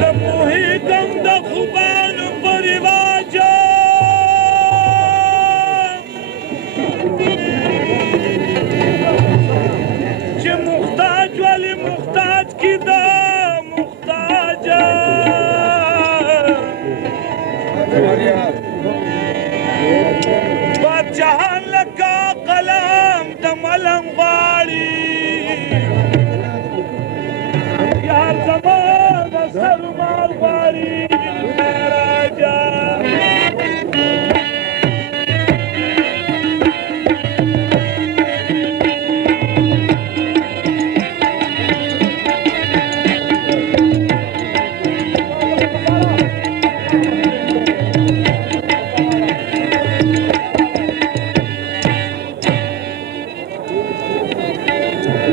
لپوهیږم د خوبانو په رواجه چې محتاج ولې محتاج کی دا محتاجه بادشاهان لکه قلم د ملنګ غواړي یار زمان د سرمال غواړي راجا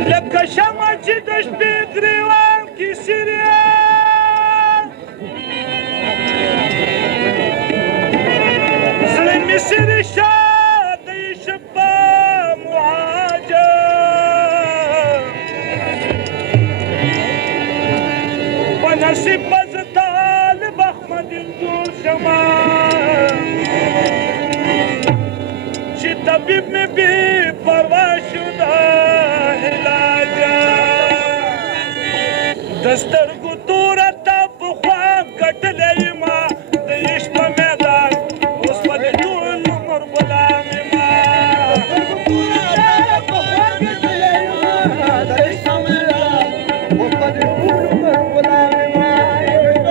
لکه شمع چې د شپې ګریوان کې سیریا زړه مې سرې شاد شپه معاجه په نصیب به زه طالب احمد جوړ شمه چې طبیب مې بې پروا شو د علاجه د سترګو توره تا پخوا ګټلی یمه د عشق په میدان اوس به د ټول عمر غلام یمه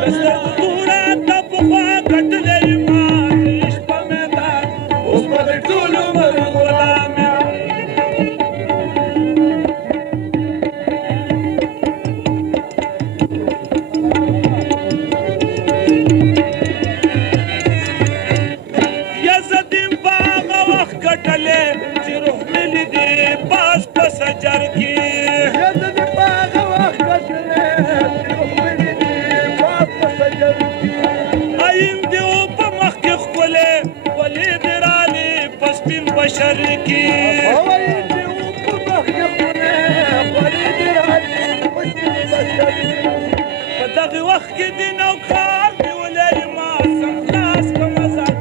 د سترګو توره تا پخوا ګټلی یمه د عشق په میدان اوس به د ټول عمر غلام یمه چې روح مې لیدې باز په سجر کې عین دې و په مخ کې ښکلې ولې دې رالې په سپین بشر کې په دغه وخت کې دې نوکار نیولی یمه سم خلاص کړمه ځان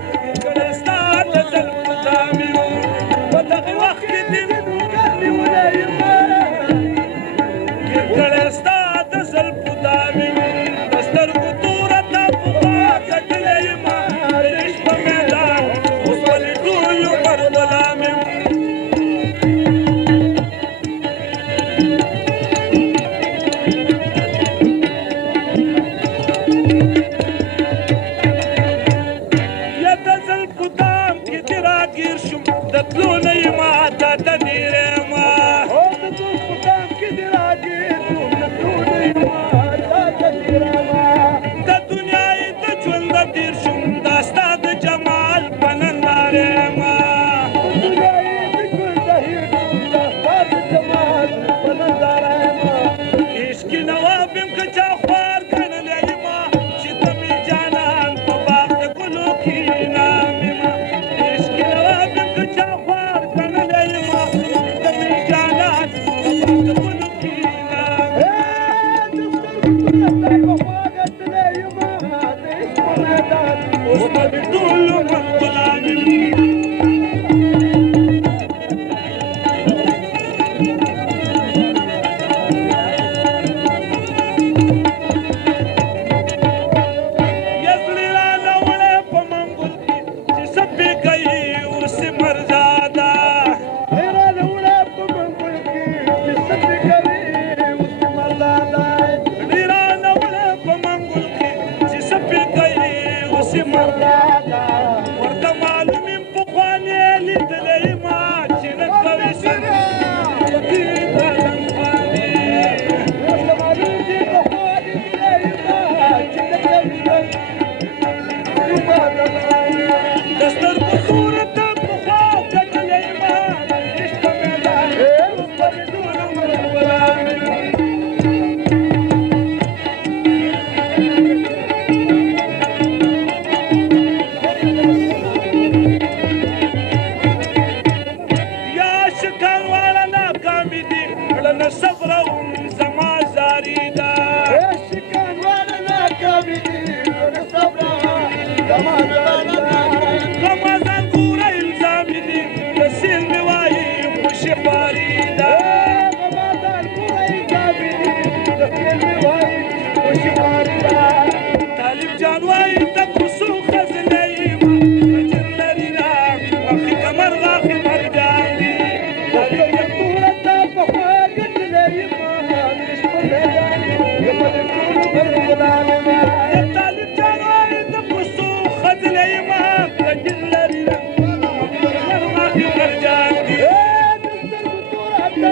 کړی ستا د زلفو دامې په دغه وخت کې دې نوکار نیولی یمه کړی ستا د زلفو دامې د سترګو توره تا پخوا ګټلی یمه د عشق په میدان اوس به د ټول عمر غلام یم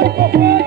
البخور